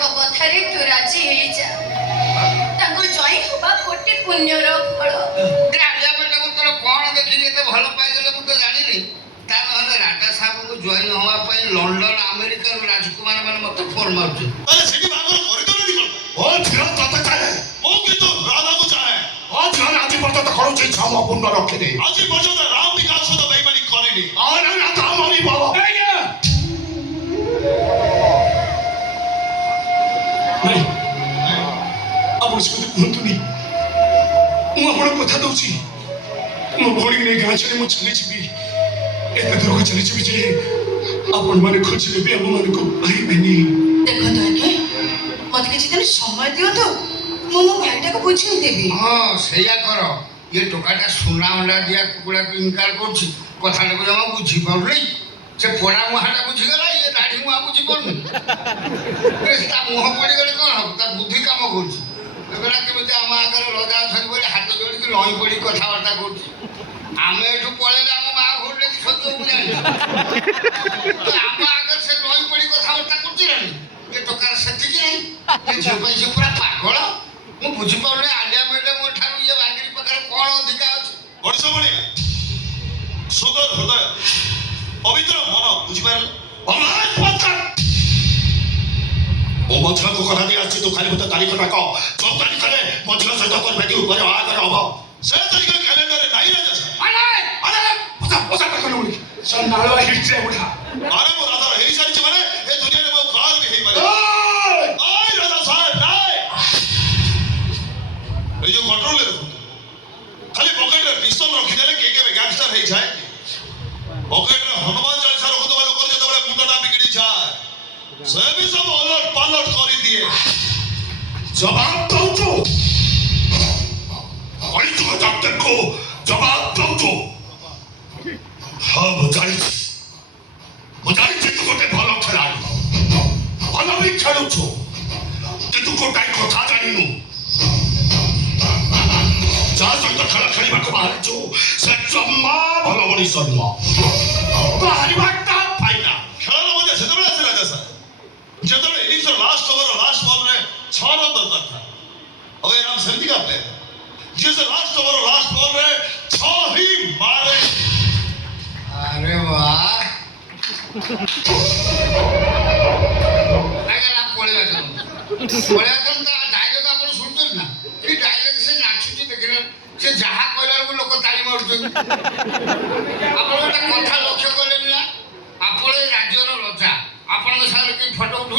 କଥାରେ ତୁ ରାଜି ହେଇଯା। ତାଙ୍କୁ ଜୟ ହବା କୋଟି ପୁଣ୍ୟର ଫଳ। ରାଜାକୁ ତୋର କଣ ଦେଖିକି ଏତେ ଭଲ ପାଇଗଲେ ମୁଁ ତ ଜାଣିନି। ତା ନହେଲେ ରାଜା ସାହେବଙ୍କୁ ଜଏନ୍ ହବା ପାଇଁ ଲଣ୍ଡନ ଆମେରିକାରୁ ରାଜକୁମାର ମାନେ ମତେ ଫୋନ ମାରୁଛନ୍ତି। ସେଠି ବାହାଘର କରିଦେଲେନି କଣ? ଓ ଝିଅ ତତେ ଚାହେଁ, ମୁଁ କିନ୍ତୁ ରାଧାକୁ ଚାହେଁ। ଓ ଝିଅ ଆଜି ପର୍ଯ୍ୟନ୍ତ କରୁଛି ଛମ ପୂର୍ଣ୍ଣ ରଖିନି। ଆଜି ପର୍ଯ୍ୟନ୍ତ ରାମ ବିକାଶ ସହିତ ବେଇମାନି କରିନି। ରାଧା ମରିବ। ଆପଣ ସେମିତି କୁହନ୍ତୁନି। ମୁଁ ଆପଣଙ୍କୁ କଥା ଦଉଛି, ମୋ ଭଉଣୀକି ନେଇ ଗାଁ ଛାଡ଼ି ମୁଁ ଚାଲିଯିବି। ଏତେ ଦୂରକୁ ଚାଲିଯିବି ଯେ ଆପଣମାନେ ଖୋଜିଲେ ବି ଆମମାନଙ୍କୁ ପାଇବେନି। ଦେଖନ୍ତୁ ଆଜ୍ଞା, ମତେ କିଛି ଦିନ ସମୟ ଦିଅନ୍ତୁ, ମୁଁ ମୋ ଭାଇଟାକୁ ବୁଝେଇ ଦେବି। ହଁ ସେଇଆ କର। ଇଏ ଟୋକାଟା ସୁନା ଅଣ୍ଡା ଦିଆ କୁକୁଡ଼ାକୁ ଇନକାର କରୁଛି, କଥାଟାକୁ ଜମା ବୁଝିପାରୁନି। ସେ ପୋଡ଼ା ମୁହାଁଟା ବୁଝିଗଲା, ଇଏ ଦାଢ଼ି ମୁହାଁ ବୁଝିପାରୁନି। ତା ମୁହଁ ପଡ଼ିଗଲେ କ'ଣ ହବ? ତା ବୁଦ୍ଧି କାମ କରୁଛି। ଦେଖୁନା କେମିତି ଆମ ଆଗରେ ରଜା ଅଛନ୍ତି ବୋଲି ହାତ ଯୋଡ଼ିକି ନଈ ପଡ଼ି କଥାବାର୍ତ୍ତା କରୁଛି। ଆମେ ଏଠୁ ପଳେଇଲେ ଆମ ମା ଘୋଡ଼ରେ ସତ୍ୟ ମୁଁ ଜାଣିଛି। ଆମ ଆଗରେ ସେ ନଈ ପଡ଼ି କଥାବାର୍ତ୍ତା କରୁଛି ନା ଏ ଟୋକାର ସେତିକି ନାହିଁ। ଏ ଝିଅ ପାଇଁ ସେ ପୁରା ପାଗଳ। ମୁଁ ବୁଝିପାରୁନି ଆଲିଆ ମ୍ୟାଡାମ ଠାରୁ ଇଏ ବାଙ୍ଗିରି ପାଖରେ କ'ଣ ଅଧିକା ଅଛି? ମଣିଷ ଭଳିଆ ସୁନ୍ଦର ହୃଦୟ, ପବିତ୍ର ମନ, ବୁଝିପାରିଲେ? ମୁଁ ମୋ ଝିଅକୁ କଥା ଦେଇ ଆସିଛି, ତୁ ଖାଲି ମତେ ତାରିଖ ଡାକ। ଯୋଉ ତାରିଖରେ ମୋ ଝିଅ ସହିତ ତୋର ବେଟି ଉପରେ ବାହାଘର ହବ ସେ ତାରିଖ କ୍ୟାଲେଣ୍ଡରରେ ନାହିଁ ରାଜା ସାହେବ। ଆରେ ମୋ ରାଧାର ହେଇସାରିଛି ମାନେ ଏ ଦୁନିଆରେ ମୋ କାହାର ବି ହେଇପାରିବ। ଆଏ ରାଜା ସାହେବ ନାଇଁ। এই যে কন্ট্রোলে দেখুন, খালি পকেটে পিস্তল রখিদেলে কে কেবে গ্যাংস্টার হয়ে যায়। পকেটে হনুমান চালিসা রখুଥିବା লোক যেতବେଳେ মুন্ডটা বিগড়ি যায়, সে ବି ସବୁ ଓଲଟ ପାଲଟ କରିଦିଏ। ଜବାବ ଦଉଛୁ? କହିଛୁ ଡକ୍ଟରକୁ ଜବାବ ଦଉଛୁ? ହଁ ମୁଁ ଜାଣିଛି ତୁ ଗୋଟେ ଭଲ ଖେଳାଳି, ଭଲ ବି ଖେଳୁଛୁ, କିନ୍ତୁ ଗୋଟାଏ କଥା ଜାଣିନୁ। ଯାହା ସହିତ ଖେଳ ଖେଳିବାକୁ ବାହାରିଛୁ ସେ ଜମା ଭଲ ମଣିଷ ନୁହଁ। ବାହାରିବାଟା ଫାଇଦା। ଖେଳର ମଜା ସେତେବେଳେ ଆସେ ରାଜା ସାହେବ ଯେତେବେଳେ ଇନିଂସର ଲାଷ୍ଟ ଓଭର ଲାଷ୍ଟ ବଲରେ 6 ରନ୍ ଦରକାର ଥାଏ। ଆଉ ଏ ରାମ ସେମିତିକା ପ୍ଲେୟର ଯିଏ ସେ ଲାଷ୍ଟ ଓଭର ଲାଷ୍ଟ ବଲରେ 6 ହିଁ ମାରେ। ଆରେ ବାଃ, ପଳେଇବା ତା ଡାଇଲଗ ଆପଣ ଶୁଣୁଛନ୍ତି ନା? କି ଡାଇଲଗ ସେ ନାଚୁଛି ଦେଖିଲେ, ସେ ଯାହା କହିଲା ବେଳକୁ ଲୋକ ତାଳି ମାରୁଛନ୍ତି। ଆପଣ ଗୋଟେ କଥା ଲକ୍ଷ୍ୟ କଲେନି ନା? ଆପଣ ଏ ରାଜ୍ୟର ରଜା, ଆପଣଙ୍କ ସାଙ୍ଗରେ କେହି ଫଟୋ ଉଠୁ